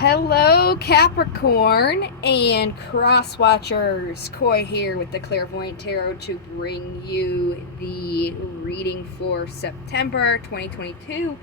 Hello, Capricorn and Cross Watchers. Koi here with the Clairvoyant Tarot to bring you the reading for September 2022.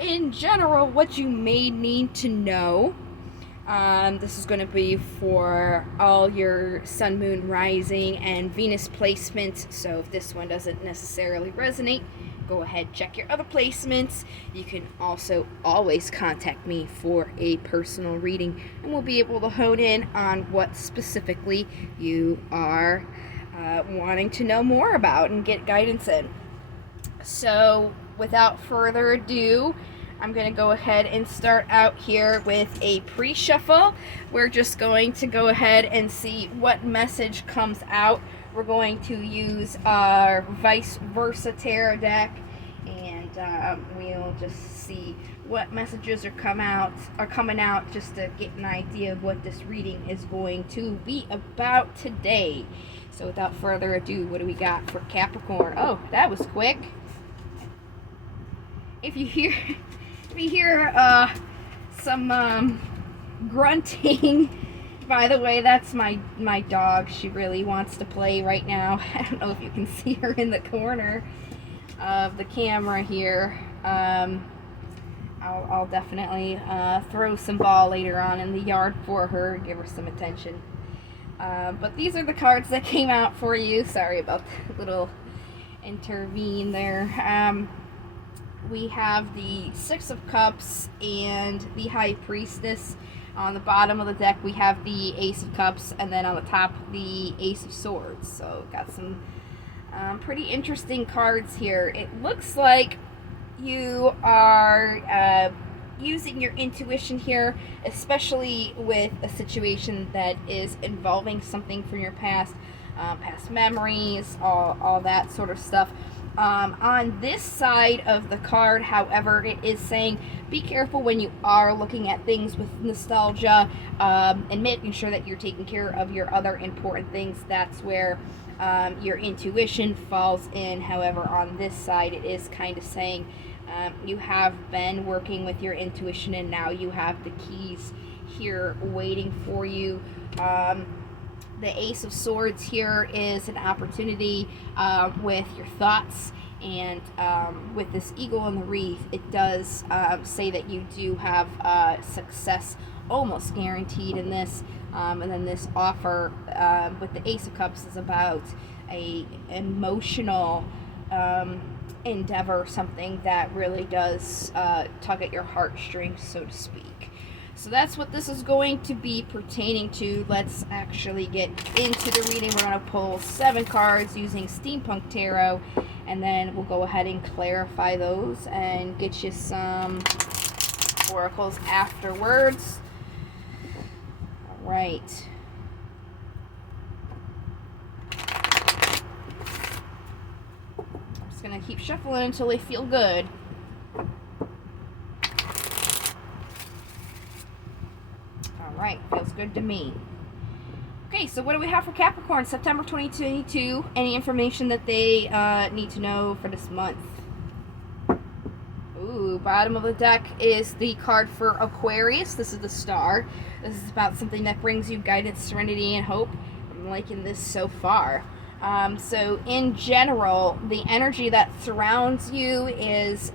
In general, what you may need to know. This is going to be for all your Sun, Moon, Rising, and Venus placements. So if this one doesn't necessarily resonate, go ahead, check your other placements. You can also always contact me for a personal reading, and we'll be able to hone in on what specifically you are wanting to know more about and get guidance in. So without further ado, I'm going to go ahead and start out here with a pre-shuffle. We're just going to go ahead and see what message comes out. We're going to use our vice versa tarot deck, and we'll just see what messages are coming out just to get an idea of what this reading is going to be about today. So without further ado, what do we got for Capricorn? Oh, that was quick. If you hear some grunting, by the way, that's my dog. She really wants to play right now. I don't know if you can see her in the corner of the camera here. I'll definitely throw some ball later on in the yard for her, give her some attention. But these are the cards that came out for you. Sorry about the little intervene there. We have the Six of Cups and the High Priestess. On the bottom of the deck, we have the Ace of Cups, and then on the top, the Ace of Swords. So, got some pretty interesting cards here. It looks like you are using your intuition here, especially with a situation that is involving something from your past, past memories, all that sort of stuff. On this side of the card, however, it is saying be careful when you are looking at things with nostalgia, and making sure that you're taking care of your other important things. That's where your intuition falls in. However, on this side, it is kind of saying you have been working with your intuition, and now you have the keys here waiting for you. The Ace of Swords here is an opportunity with your thoughts, and with this eagle in the wreath, it does say that you do have success almost guaranteed in this. And then this offer with the Ace of Cups is about a emotional endeavor, something that really does tug at your heartstrings, so to speak. So that's what this is going to be pertaining to. Let's actually get into the reading. We're going to pull 7 cards using Steampunk Tarot, and then we'll go ahead and clarify those and get you some oracles afterwards. All right. I'm just going to keep shuffling until they feel good. Right, feels good to me. Okay, so what do we have for Capricorn September 2022? Any information that they need to know for this month? Ooh, bottom of the deck is the card for Aquarius. This is the Star. This is about something that brings you guidance, serenity, and hope. I'm liking this so far. So in general, the energy that surrounds you is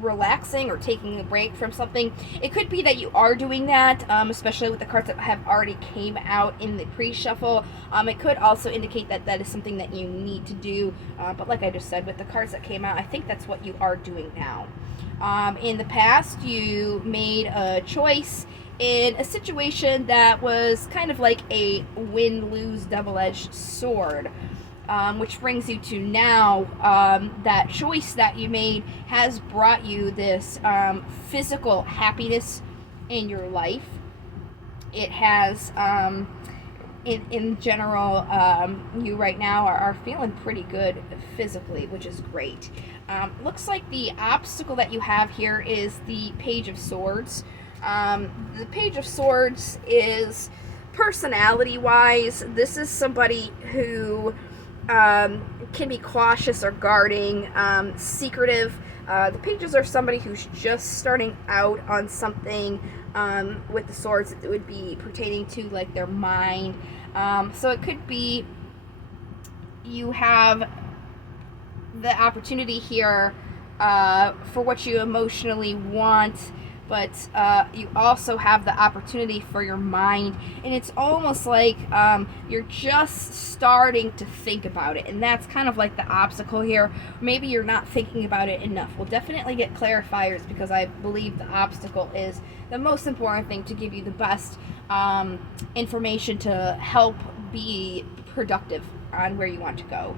relaxing or taking a break from something. It could be that you are doing that, especially with the cards that have already came out in the pre-shuffle. It could also indicate that that is something that you need to do, but like I just said, with the cards that came out, I think that's what you are doing now. In the past, you made a choice in a situation that was kind of like a win-lose double-edged sword. Which brings you to now, that choice that you made has brought you this physical happiness in your life. It has, in general, you right now are feeling pretty good physically, which is great. Looks like the obstacle that you have here is the Page of Swords. The Page of Swords is, personality-wise, this is somebody who can be cautious or guarding, secretive, The pages are somebody who's just starting out on something. With the swords, it would be pertaining to like their mind. So it could be you have the opportunity here for what you emotionally want, but you also have the opportunity for your mind, and it's almost like you're just starting to think about it, and that's kind of like the obstacle here. Maybe you're not thinking about it enough. We'll definitely get clarifiers, because I believe the obstacle is the most important thing to give you the best information to help be productive on where you want to go.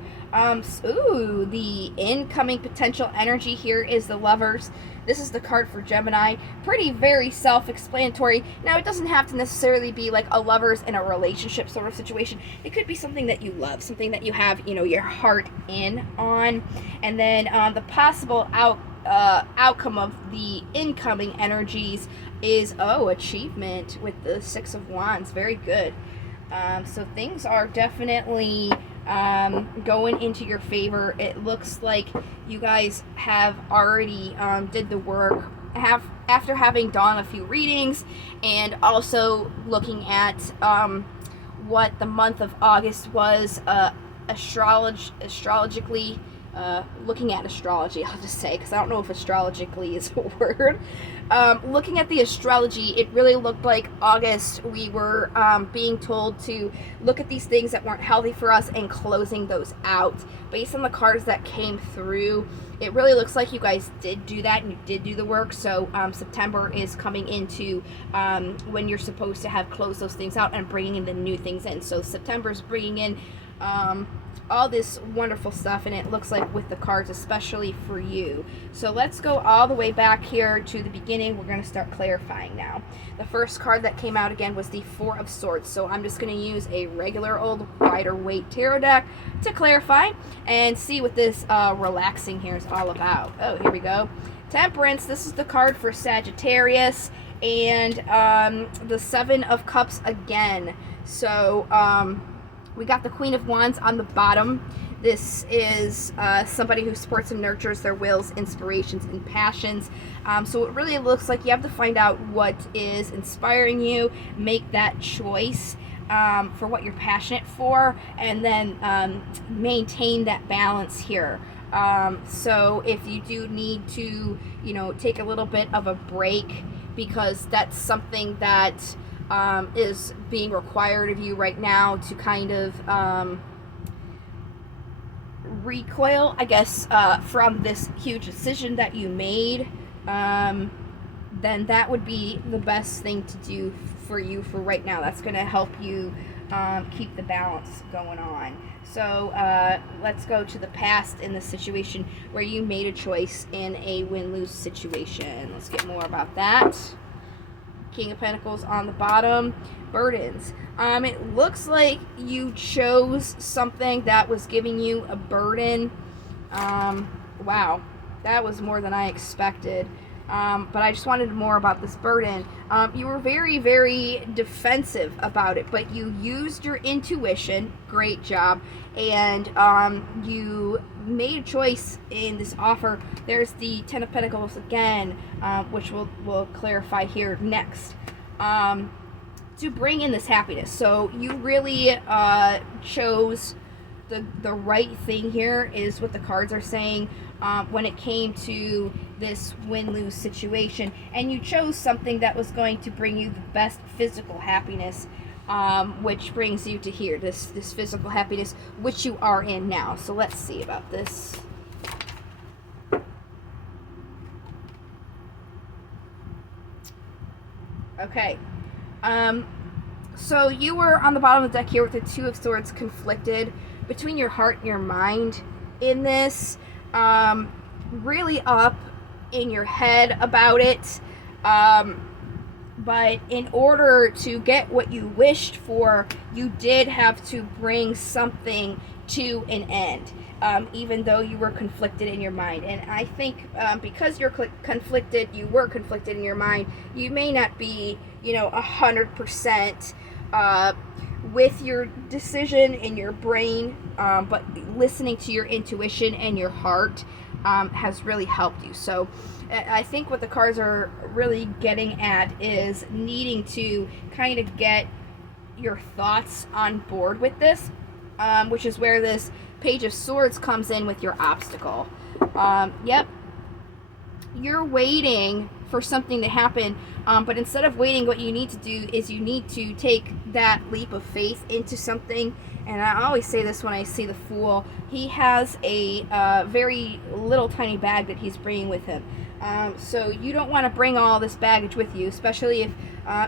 Ooh, the incoming potential energy here is the Lovers. This is the card for Gemini. Very self-explanatory. Now, it doesn't have to necessarily be like a lovers in a relationship sort of situation. It could be something that you love, something that you have, your heart in on. And then the possible outcome of the incoming energies is, achievement with the Six of Wands. Very good. So things are definitely going into your favor. It looks like you guys have already did the work after having done a few readings, and also looking at what the month of August was astrologically. Looking at astrology, I'll just say, because I don't know if astrologically is a word. Looking at the astrology, it really looked like August, we were being told to look at these things that weren't healthy for us and closing those out. Based on the cards that came through, it really looks like you guys did do that, and you did do the work. So September is coming into when you're supposed to have closed those things out and bringing in the new things in. So September's bringing in all this wonderful stuff, and it looks like with the cards, especially for you. So let's go all the way back here to the beginning. We're going to start clarifying now. The first card that came out again was the Four of Swords. So I'm just going to use a regular old Rider Waite tarot deck to clarify and see what this relaxing here is all about. Oh, here we go. Temperance. This is the card for Sagittarius, and the Seven of Cups again. So we got the Queen of Wands on the bottom. This is somebody who supports and nurtures their wills, inspirations, and passions. So it really looks like you have to find out what is inspiring you, make that choice for what you're passionate for, and then maintain that balance here. So if you do need to, take a little bit of a break, because that's something that is being required of you right now to kind of recoil, I guess, from this huge decision that you made, then that would be the best thing to do for you for right now. That's going to help you keep the balance going on. So let's go to the past in the situation where you made a choice in a win-lose situation. Let's get more about that. King of Pentacles on the bottom. Burdens. It looks like you chose something that was giving you a burden. Wow, that was more than I expected. But I just wanted more about this burden. You were very, very defensive about it, but you used your intuition. Great job. And you made a choice in this offer. There's the Ten of Pentacles again, which we'll clarify here next, to bring in this happiness. So you really chose the right thing here, is what the cards are saying, when it came to this win-lose situation, and you chose something that was going to bring you the best physical happiness, which brings you to here, this physical happiness, which you are in now. So let's see about this. Okay. So you were on the bottom of the deck here with the Two of Swords, conflicted between your heart and your mind in this. Really up in your head about it. But in order to get what you wished for, you did have to bring something to an end, even though you were conflicted in your mind. And I think because you're conflicted, you were conflicted in your mind, you may not be, 100% with your decision in your brain, but listening to your intuition and your heart, has really helped you. So I think what the cards are really getting at is needing to kind of get your thoughts on board with this, which is where this Page of Swords comes in with your obstacle. Yep, you're waiting for something to happen, but instead of waiting, what you need to do is you need to take that leap of faith into something. And I always say this when I see the Fool. He has a very little tiny bag that he's bringing with him. So you don't want to bring all this baggage with you, especially if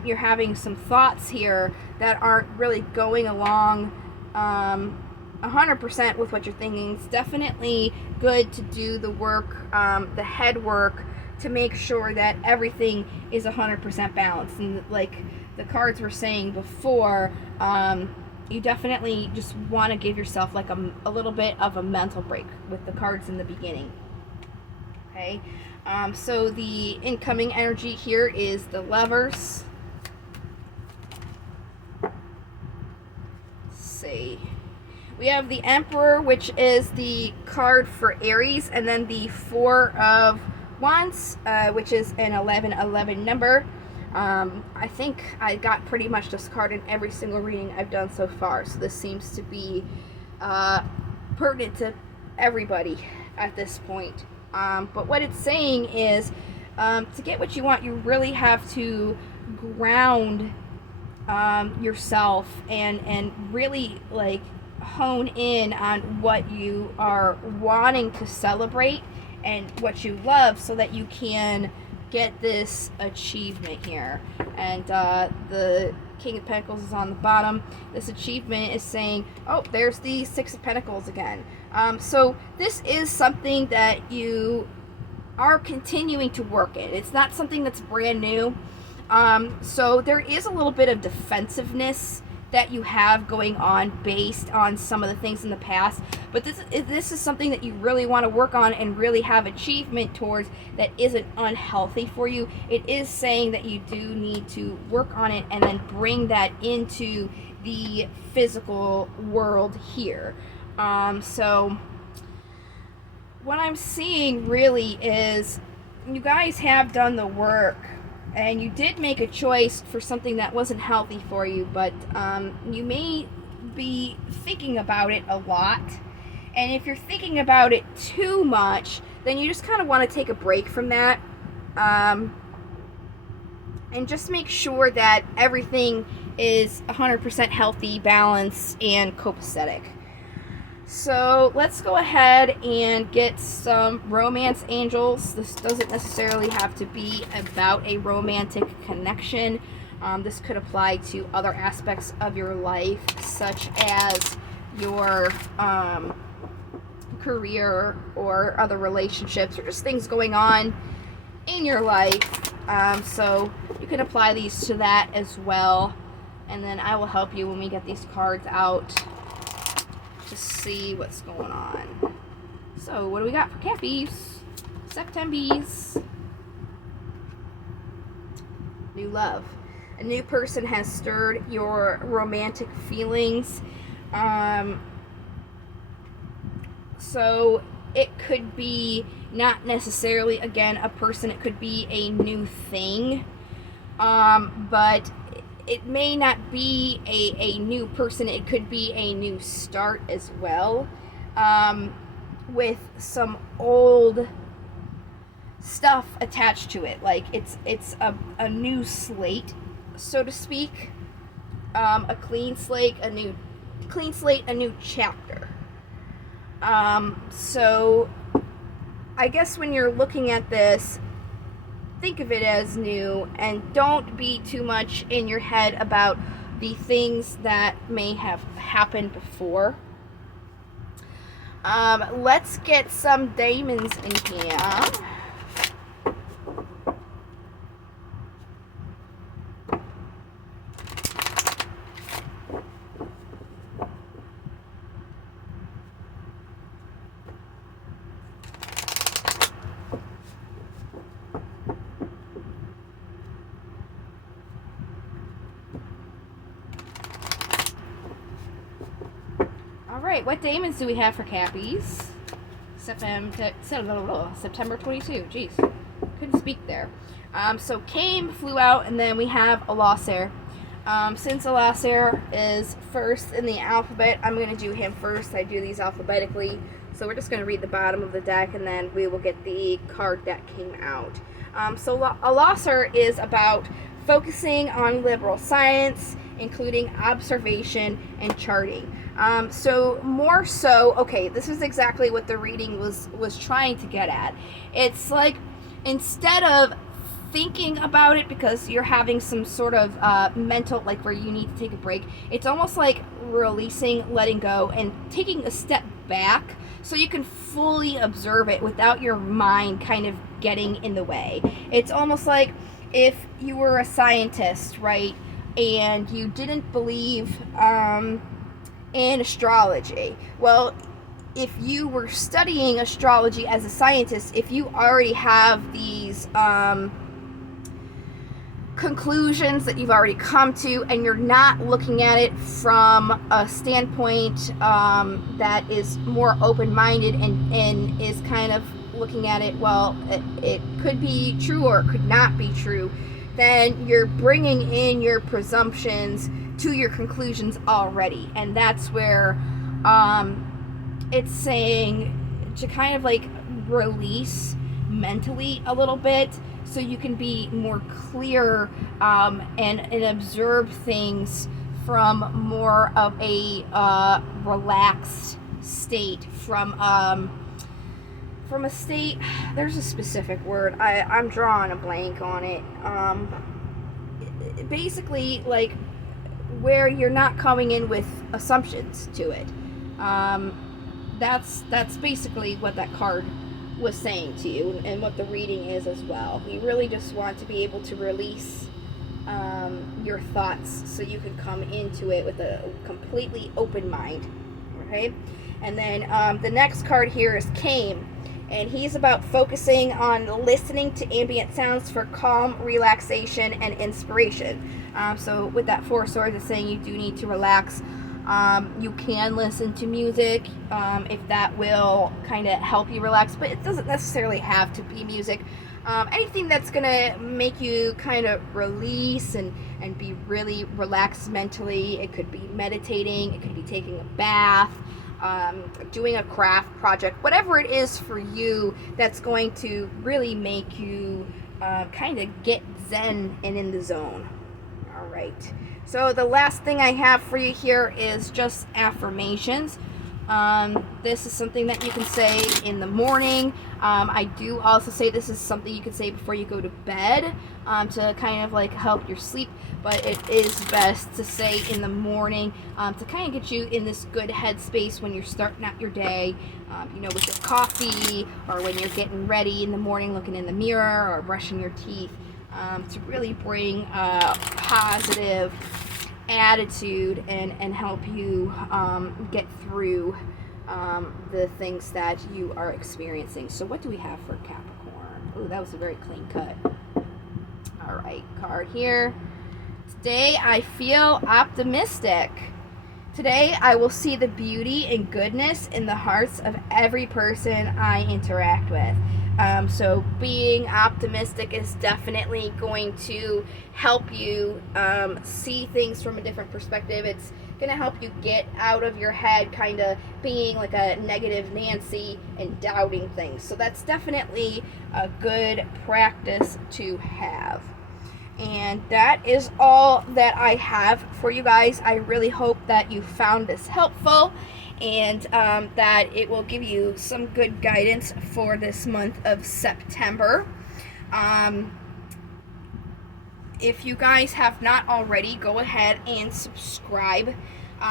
you're having some thoughts here that aren't really going along 100% with what you're thinking. It's definitely good to do the work, the head work, to make sure that everything is 100% balanced. And like the cards were saying before, you definitely just want to give yourself like a little bit of a mental break with the cards in the beginning. Okay, so the incoming energy here is the Lovers. Let's see. We have the Emperor, which is the card for Aries, and then the Four of Wands, which is an 1111 number. I think I got pretty much this card in every single reading I've done so far, so this seems to be pertinent to everybody at this point. But what it's saying is, to get what you want, you really have to ground yourself and really like hone in on what you are wanting to celebrate and what you love, so that you can get this achievement here. And the King of Pentacles is on the bottom. This achievement is saying, oh, there's the Six of Pentacles again. So this is something that you are continuing to work in. It's not something that's brand new. So there is a little bit of defensiveness that you have going on based on some of the things in the past, but this is something that you really want to work on and really have achievement towards, that isn't unhealthy for you. It is saying that you do need to work on it and then bring that into the physical world here. So what I'm seeing really is you guys have done the work, and you did make a choice for something that wasn't healthy for you, but you may be thinking about it a lot. And if you're thinking about it too much, then you just kind of want to take a break from that. And just make sure that everything is 100% healthy, balanced, and copacetic. So let's go ahead and get some romance angels. This doesn't necessarily have to be about a romantic connection. This could apply to other aspects of your life, such as your career or other relationships, or just things going on in your life. So you can apply these to that as well. And then I will help you when we get these cards out to see what's going on. So what do we got for Cappies? Septembies. New love. A new person has stirred your romantic feelings. So it could be not necessarily, again, a person. It could be a new thing. But it may not be a new person. It could be a new start as well, with some old stuff attached to it. Like it's a new slate, so to speak. A clean slate, a new chapter. So I guess when you're looking at this, think of it as new, and don't be too much in your head about the things that may have happened before. Let's get some diamonds in here. Alright, what diamonds do we have for Cappies? September 22. Jeez, couldn't speak there. So Came flew out, and then we have Alasar. Since Alasar is first in the alphabet, I'm going to do him first. I do these alphabetically. So we're just going to read the bottom of the deck, and then we will get the card that came out. So Alasar is about focusing on liberal science, including observation and charting. So more so, okay, this is exactly what the reading was trying to get at. It's like, instead of thinking about it because you're having some sort of mental, like where you need to take a break, it's almost like releasing, letting go, and taking a step back so you can fully observe it without your mind kind of getting in the way. It's almost like if you were a scientist, right, and you didn't believe in astrology. Well, if you were studying astrology as a scientist, if you already have these conclusions that you've already come to, and you're not looking at it from a standpoint that is more open-minded and is kind of looking at it, well, it could be true or it could not be true, then you're bringing in your presumptions to your conclusions already. And that's where it's saying to kind of like release mentally a little bit, so you can be more clear and observe things from more of a relaxed state, from a state, there's a specific word, I'm drawing a blank on it, basically like where you're not coming in with assumptions to it. That's basically what that card was saying to you, and what the reading is as well. You really just want to be able to release your thoughts so you can come into it with a completely open mind. Okay, and then the next card here is Came, and he's about focusing on listening to ambient sounds for calm, relaxation, and inspiration. So with that Four of Swords, it's saying you do need to relax. You can listen to music if that will kind of help you relax, but it doesn't necessarily have to be music. Anything that's going to make you kind of release and be really relaxed mentally. It could be meditating, it could be taking a bath, doing a craft project, whatever it is for you that's going to really make you kind of get zen and in the zone. All right. So the last thing I have for you here is just affirmations. This is something that you can say in the morning. I do also say this is something you can say before you go to bed to kind of like help your sleep, but it is best to say in the morning to kind of get you in this good headspace when you're starting out your day, with your coffee, or when you're getting ready in the morning, looking in the mirror or brushing your teeth, to really bring a positive attitude and help you get through the things that you are experiencing. So what do we have for Capricorn? Oh, that was a very clean cut. All right, card here. Today I feel optimistic. Today I will see the beauty and goodness in the hearts of every person I interact with. So being optimistic is definitely going to help you see things from a different perspective. It's going to help you get out of your head kind of being like a negative Nancy and doubting things. So that's definitely a good practice to have. And that is all that I have for you guys. I really hope that you found this helpful, and that it will give you some good guidance for this month of September. If you guys have not already, go ahead and subscribe,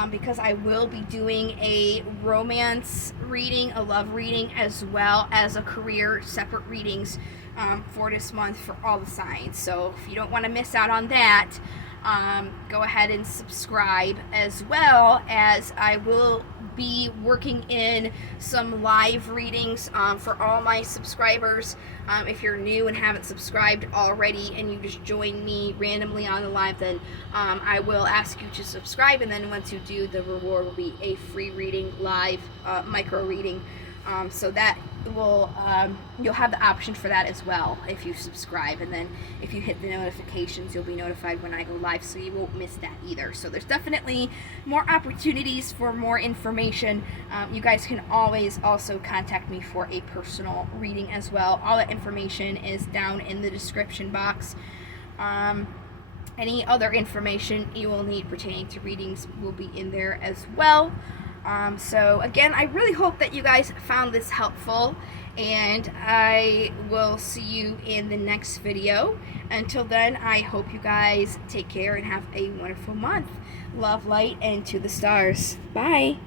because I will be doing a romance reading, a love reading, as well as a career separate readings for this month for all the signs. So if you don't want to miss out on that, go ahead and subscribe, as well as I will be working in some live readings for all my subscribers. If you're new and haven't subscribed already and you just join me randomly on the live, then I will ask you to subscribe, and then once you do, the reward will be a free reading, live micro reading. So that you'll have the option for that as well if you subscribe, and then if you hit the notifications, you'll be notified when I go live, so you won't miss that either. So there's definitely more opportunities for more information. You guys can always also contact me for a personal reading as well. All that information is down in the description box. Any other information you will need pertaining to readings will be in there as well. So again, I really hope that you guys found this helpful, and I will see you in the next video. Until then, I hope you guys take care and have a wonderful month. Love, light, and to the stars. Bye.